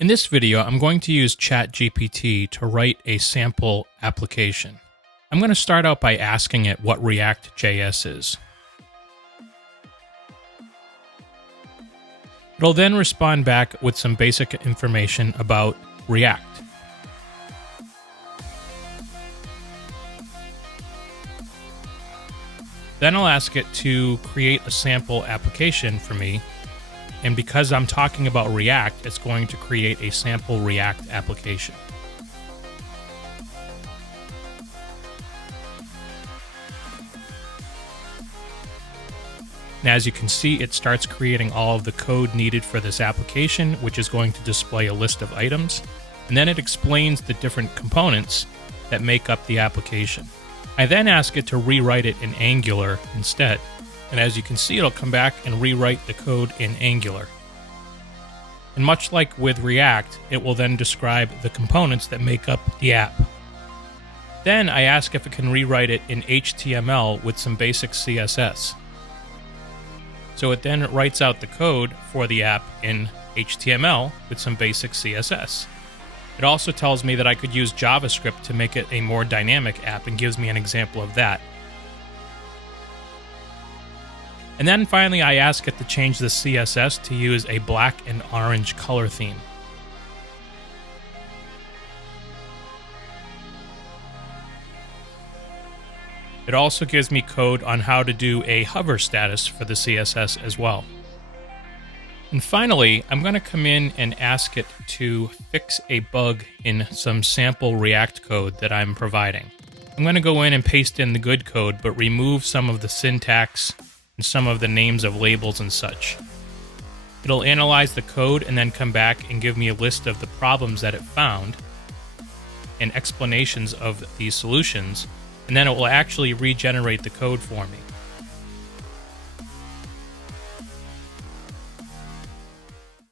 In this video, I'm going to use ChatGPT to write a sample application. I'm going to start out by asking it what React.js is. It'll then respond back with some basic information about React. Then I'll ask it to create a sample application for me. And because I'm talking about React, it's going to create a sample React application. And as you can see, it starts creating all of the code needed for this application, which is going to display a list of items. And then it explains the different components that make up the application. I then ask it to rewrite it in Angular instead. And as you can see, it'll come back and rewrite the code in Angular. And much like with React, it will then describe the components that make up the app. Then I ask if it can rewrite it in HTML with some basic CSS. So it then writes out the code for the app in HTML with some basic CSS. It also tells me that I could use JavaScript to make it a more dynamic app and gives me an example of that. And then finally, I ask it to change the CSS to use a black and orange color theme. It also gives me code on how to do a hover status for the CSS as well. And finally, I'm going to come in and ask it to fix a bug in some sample React code that I'm providing. I'm going to go in and paste in the good code, but remove some of the syntax and some of the names of labels and such. It'll analyze the code and then come back and give me a list of the problems that it found and explanations of these solutions, and then it will actually regenerate the code for me.